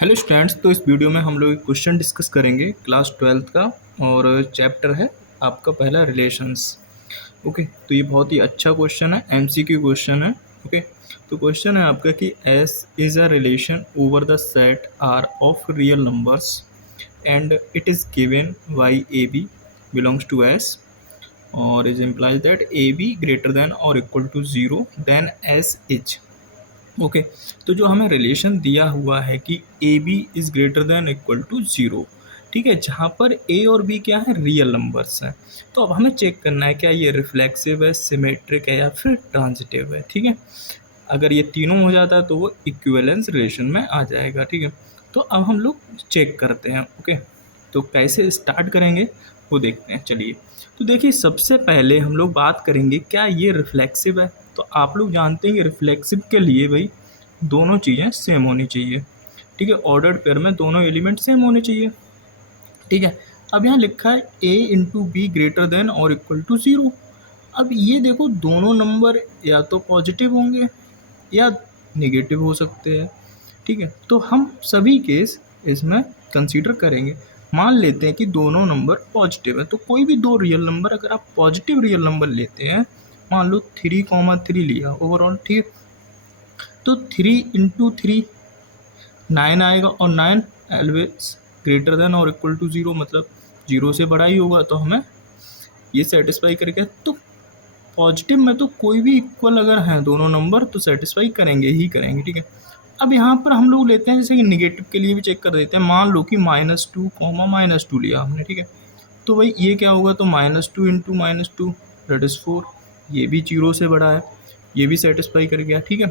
Hello students. तो इस video में हम लोग एक क्वेश्चन डिस्कस करेंगे क्लास 12th का। और चैप्टर है आपका पहला रिलेशंस। ओके, तो ये बहुत ही अच्छा क्वेश्चन है, एमसीक्यू क्वेश्चन है। ओके, तो क्वेश्चन है आपका कि S is a relation over the set R of real numbers and it is given y a B belongs to S or is implies that a b greater than or equal to zero then S is. Okay, तो जो हमें relation दिया हुआ है कि a b is greater than equal to zero, ठीक है, जहाँ पर ए और बी क्या है, रियल नंबर्स हैं। तो अब हमें चेक करना है क्या ये रिफ्लेक्सिव है, सिमेट्रिक है या फिर ट्रांजिटिव है। ठीक है, अगर ये तीनों हो जाता है तो वो इक्विवेलेंस रिलेशन में आ जाएगा। ठीक है, तो अब हम लोग चेक करते हैं। ओके, तो कैसे स्टार्ट करेंगे वो देखते हैं। चलिए, तो देखिए सबसे पहले हम लोग बात करेंगे क्या ये रिफ्लेक्सिव है। तो आप लोग जानते हैं कि रिफ्लेक्सिव के लिए भाई दोनों चीज़ें सेम होनी चाहिए। ठीक है, ऑर्डर्ड पेयर में दोनों एलिमेंट सेम होने चाहिए। ठीक है, अब यहाँ लिखा है ए into B greater than or equal to zero. अब ये देखो दोनों नंबर या तो पॉजिटिव होंगे या नेगेटिव हो सकते हैं। ठीक है, तो हम सभी केस इसमें कंसीडर करेंगे। मान लेते हैं कि दोनों नंबर पॉजिटिव है, तो कोई भी दो रियल नंबर अगर आप पॉजिटिव रियल नंबर लेते हैं, मान लो 3,3 लिया ओवरऑल। ठीक है, तो 3 × 3 9 आएगा और 9 always greater than or equal to zero, मतलब ज़ीरो से बड़ा ही होगा, तो हमें ये सेटिस्फाई करेगा। तो पॉजिटिव में तो कोई भी इक्वल अगर हैं दोनों नंबर तो सेटिस्फाई करेंगे ही करेंगे। ठीक है, अब यहाँ पर हम लोग लेते हैं जैसे कि निगेटिव के लिए भी चेक कर देते हैं। मान लो कि -2, -2 लिया हमने। ठीक है, तो भाई ये क्या होगा, तो -2 × -2 दैट इज़ 4। ये भी जीरो से बड़ा है, ये भी सेटिस्फाई कर गया। ठीक है,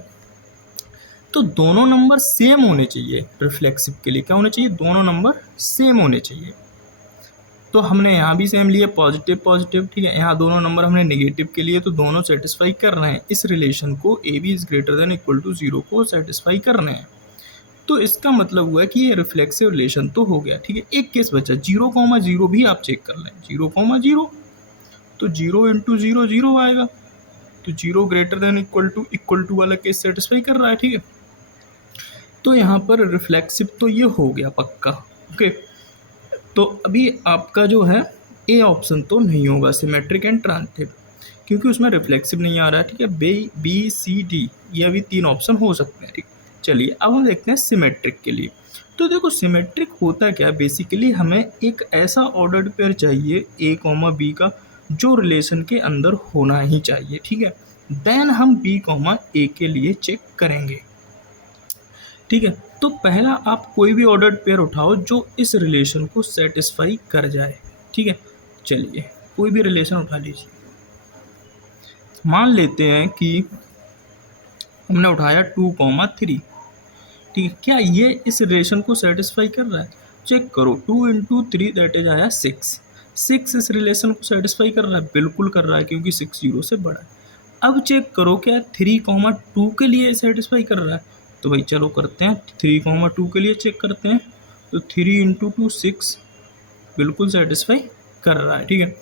तो दोनों नंबर सेम होने चाहिए। रिफ्लेक्सिव के लिए क्या होने चाहिए, दोनों नंबर सेम होने चाहिए। तो हमने यहाँ भी सेम लिए, पॉजिटिव पॉजिटिव। ठीक है, यहाँ दोनों नंबर हमने नेगेटिव के लिए, तो दोनों सेटिस्फाई कर रहे हैं इस रिलेशन को, A B is greater than equal to zero को सेटिस्फाई कर रहे हैं। तो इसका मतलब हुआ कि ये रिफ्लेक्सिव रिलेशन तो हो गया। ठीक है, एक केस बचा 0,0 भी आप चेक कर लें। 0,0 तो 0 × 0 आएगा, तो 0 ग्रेटर देन इक्वल टू वाला केस सेटिस्फाई कर रहा है। ठीक है, तो यहाँ पर रिफ्लेक्सिव तो ये हो गया पक्का। ओके, तो अभी आपका जो है ए ऑप्शन तो नहीं होगा, सिमेट्रिक एंड ट्रांजिटिव, क्योंकि उसमें रिफ्लेक्सिव नहीं आ रहा है। ठीक है, बी सी डी ये अभी तीन ऑप्शन हो सकते हैं। ठीक, चलिए अब हम देखते हैं सिमेट्रिक के लिए। तो देखो सिमेट्रिक होता क्या है, बेसिकली हमें एक ऐसा ऑर्डर्ड पेयर चाहिए ए कॉमा बी का जो रिलेशन के अंदर होना ही चाहिए। ठीक है, देन हम बी कॉमा ए के लिए चेक करेंगे। ठीक है, तो पहला आप कोई भी ऑर्डर्ड पेयर उठाओ जो इस रिलेशन को सेटिस्फाई कर जाए। ठीक है, चलिए कोई भी रिलेशन उठा लीजिए। मान लेते हैं कि हमने उठाया 2,3। ठीक है, क्या ये इस रिलेशन को सेटिस्फाई कर रहा है, चेक करो। 2 × 3 दैट इज आया 6। 6 इस रिलेशन को सेटिस्फाई कर रहा है, बिल्कुल कर रहा है, क्योंकि 6 0 से बड़ा है। अब चेक करो क्या 3,2 के लिए सेटिस्फाई कर रहा है, तो भाई चलो करते हैं 3,2 के लिए चेक करते हैं। तो 3 × 2 6 बिल्कुल सेटिस्फाई कर रहा है। ठीक है,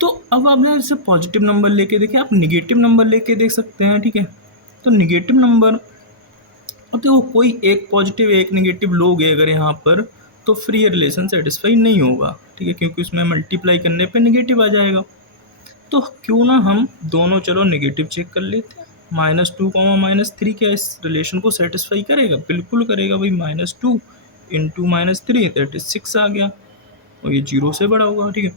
तो अब आपने जैसे पॉजिटिव नंबर लेके देखे, आप निगेटिव नंबर लेके देख सकते हैं। ठीक है, तो निगेटिव नंबर, अब देखो कोई एक पॉजिटिव एक निगेटिव लोगे अगर यहाँ पर, तो फिर ये रिलेशन सेटिस्फाई नहीं होगा। ठीक है, क्योंकि उसमें मल्टीप्लाई करने पे नेगेटिव आ जाएगा। तो क्यों ना हम दोनों चलो नेगेटिव चेक कर लेते हैं। -2, -3 क्या इस रिलेशन को सेटिस्फाई करेगा, बिल्कुल करेगा भाई। -2 × -3 दैट इज 6 आ गया, और ये 0 से बड़ा होगा। ठीक है,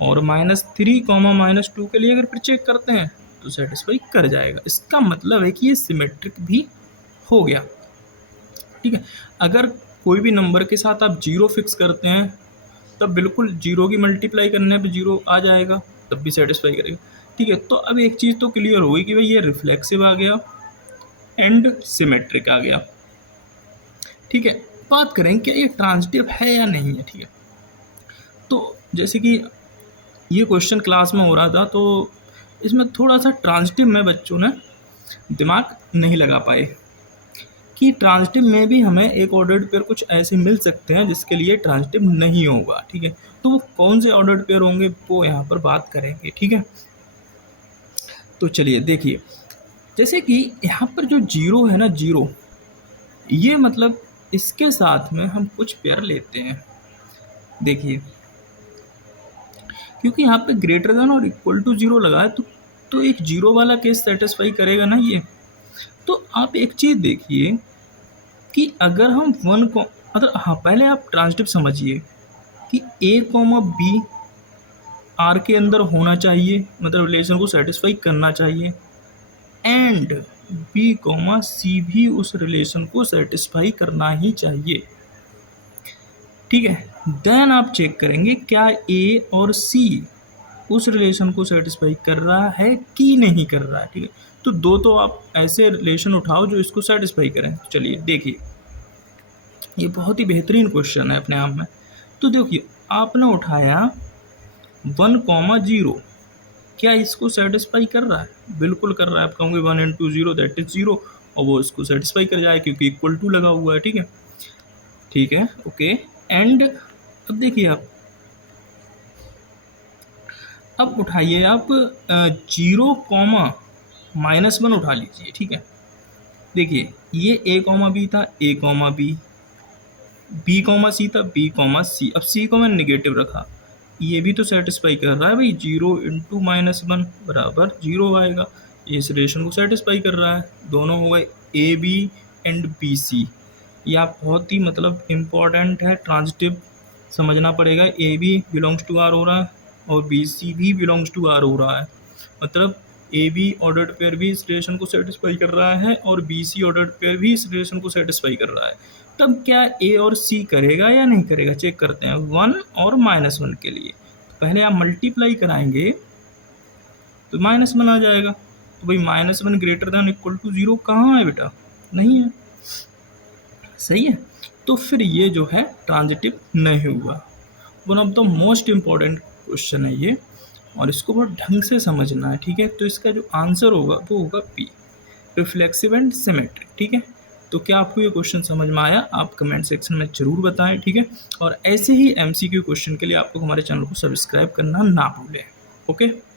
और -3, -2 के लिए अगर फिर चेक करते हैं तो सेटिस्फाई कर जाएगा। इसका मतलब है कि ये सिमेट्रिक भी हो गया। ठीक है, अगर कोई भी नंबर के साथ आप 0 फिक्स करते हैं तब बिल्कुल 0 की मल्टीप्लाई करने पे 0 आ जाएगा, तब भी सेटिस्फाई करेगा। ठीक है, तो अब एक चीज़ तो क्लियर होगी कि भाई ये रिफ्लेक्सिव आ गया एंड सिमेट्रिक आ गया। ठीक है, बात करें क्या ये ट्रांजिटिव है या नहीं है। ठीक है, तो जैसे कि ये क्वेश्चन क्लास में हो रहा था, तो इसमें थोड़ा सा ट्रांजिटिव में बच्चों ने दिमाग नहीं लगा पाए कि ट्रांजिटिव में भी हमें एक ऑर्डर्ड पेयर कुछ ऐसे मिल सकते हैं जिसके लिए ट्रांजिटिव नहीं होगा। ठीक है, तो वो कौन से ऑर्डर्ड पेयर होंगे वो यहाँ पर बात करेंगे। ठीक है, तो चलिए देखिए, जैसे कि यहाँ पर जो जीरो है ना, जीरो, ये मतलब इसके साथ में हम कुछ पेयर लेते हैं। देखिए, क्योंकि यहाँ पे greater than or equal to zero लगा है, तो एक जीरो वाला केस सेटिस्फाई करेगा ना ये। तो आप एक चीज़ देखिए कि अगर हम वन को हाँ, पहले आप ट्रांजिटिव समझिए कि ए कॉमा बी आर के अंदर होना चाहिए, मतलब रिलेशन को सेटिस्फाई करना चाहिए, एंड बी कॉमा सी भी उस रिलेशन को सेटिस्फाई करना ही चाहिए। ठीक है, देन आप चेक करेंगे क्या ए और सी उस रिलेशन को सेटिस्फाई कर रहा है कि नहीं कर रहा है। ठीक है, तो दो तो आप ऐसे रिलेशन उठाओ जो इसको सेटिस्फाई करें। चलिए देखिए, ये बहुत ही बेहतरीन क्वेश्चन है अपने आप में। तो देखिए, आपने उठाया 1,0, क्या इसको सेटिस्फाई कर रहा है? बिल्कुल कर रहा है। आप कहोगे 1 इंटू 0 दैट इज 0, और वो इसको सेटिस्फाई कर जाए क्योंकि इक्वल टू लगा हुआ है। ठीक है, ओके। एंड अब देखिए, अब उठाइए आप 0,-1 उठा लीजिए। ठीक है, देखिए ये ए कॉमा बी था, ए कॉमा बी कॉमा सी था, बी कॉमा सी। अब सी को मैंने निगेटिव रखा, ये भी तो सेटिस्फाई कर रहा है भाई। 0 इंटू -1 बराबर 0 आएगा, ये इस रिलेशन को सेटिस्फाई कर रहा है। दोनों हो गए A B and B C. ये आप बहुत ही मतलब इम्पॉर्टेंट है, ट्रांजिटिव समझना पड़ेगा। A B belongs to R हो रहा है और बी सी भी बिलोंग्स टू आर हो रहा है, मतलब ए बी ऑर्डर्ड पेयर भी इस रिलेशन को सेटिस्फाई कर रहा है और बी सी ऑर्डर्ड पेयर भी इस रिलेशन को सेटिस्फाई कर रहा है। तब क्या ए और सी करेगा या नहीं करेगा, चेक करते हैं 1 और -1 के लिए। तो पहले आप मल्टीप्लाई कराएंगे तो -1 आ जाएगा। तो भाई -1 ग्रेटर देन इक्वल टू 0 कहाँ है बेटा? नहीं है, सही है। तो फिर ये जो है ट्रांजिटिव नहीं हुआ। One of the most important question है ये, और इसको बहुत ढंग से समझना है। ठीक है, तो इसका जो आंसर होगा वो होगा पी, रिफ्लेक्सिव एंड सिमेट्रिक। ठीक है, तो क्या आपको ये क्वेश्चन समझ में आया? आप कमेंट सेक्शन में ज़रूर बताएं। ठीक है, और ऐसे ही एमसीक्यू क्वेश्चन के लिए आपको हमारे चैनल को सब्सक्राइब करना ना भूलें। ओके।